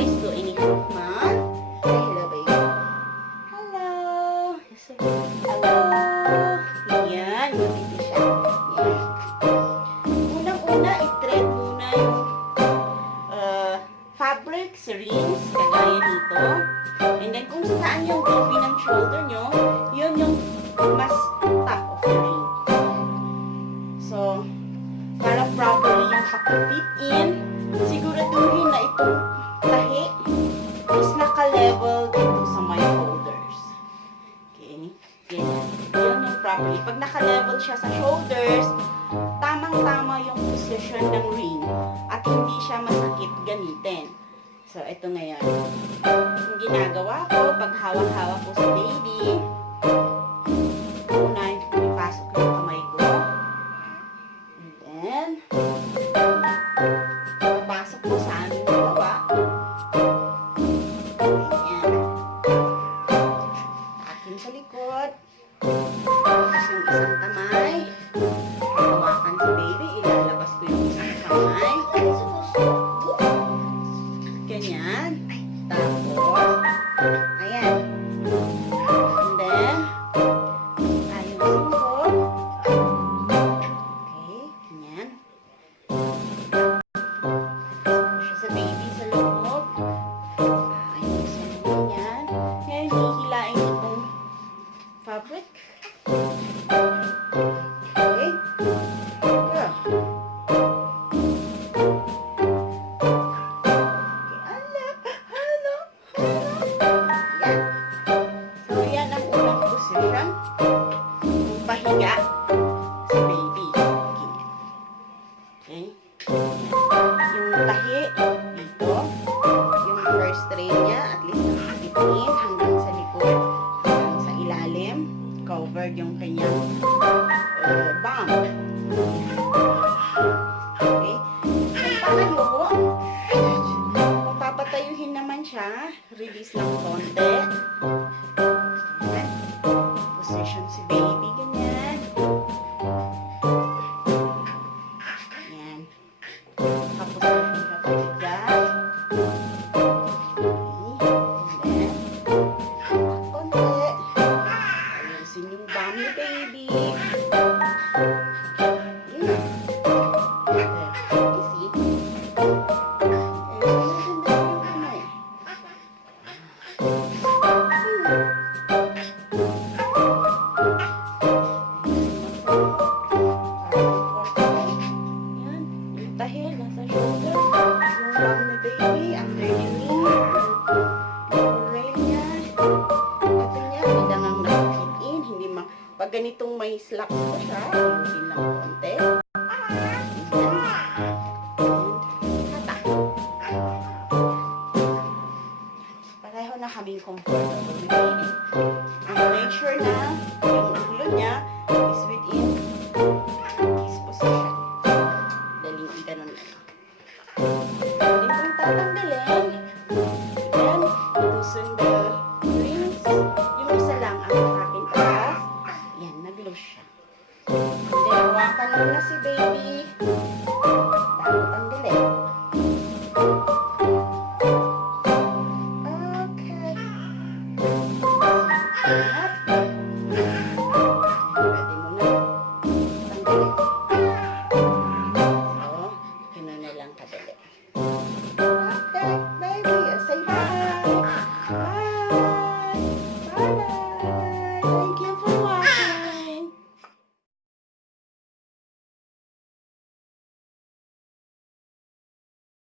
is doing it, Ma. Say hello, baby. Hello. Say hello. Yan, ngumiti siya. Yan. Unang-una, i-thread muna yung fabric sa rings, kagaya nito. And then, kung saan yung gawin ng shoulder nyo, yun yung mas top of the ring. So, para properly yung pag-fit in, siguraduhin na itong tahi is naka-level dito sa my shoulders. Okay? Ganyan. Yun yung properly. Pag naka-level siya sa shoulders, tamang-tama yung position ng ring at hindi siya masakit gamitin. So, ito ngayon. Yung ginagawa ko, pag hawak-hawak ko sa baby, una, ipasok yung kamay ko. And then, papasok ko sa aming dalawa. Ayan. Akin sa likod. Tapos yung isang kamay. Hawakan si baby. Ilalabas ko yung isang kamay. Ganyan. Tapos, ayan. And then, ayusin ko. Okay, ganyan. Push sa baby sa loob. Ayusin mo ganyan. Ngayon, hihilain itong fabric. Okay. Go. Yan ang unang position. Yung pahiga sa baby. Okay. Yung tahi dito. Yung first tray niya, at least nakakipin hanggang sa likod, hanggang sa ilalim. Covered yung kanyang bum. Okay. Yung pangalawa, kung papatayuhin naman siya, release lang konti. Ayan. Position si baby, ganyan. Ayan. Nakaposition siya pabigat. Okay. And then, konti. Ayusin yung bum ni baby. Dahil nasa shoulder, yung bum ni baby, under the knee, yung rail niya, ito niya, bidangang nakakit in, hindi pag ganitong may slack ko siya, ayusin lang konti. Pareho na kaming comfortable.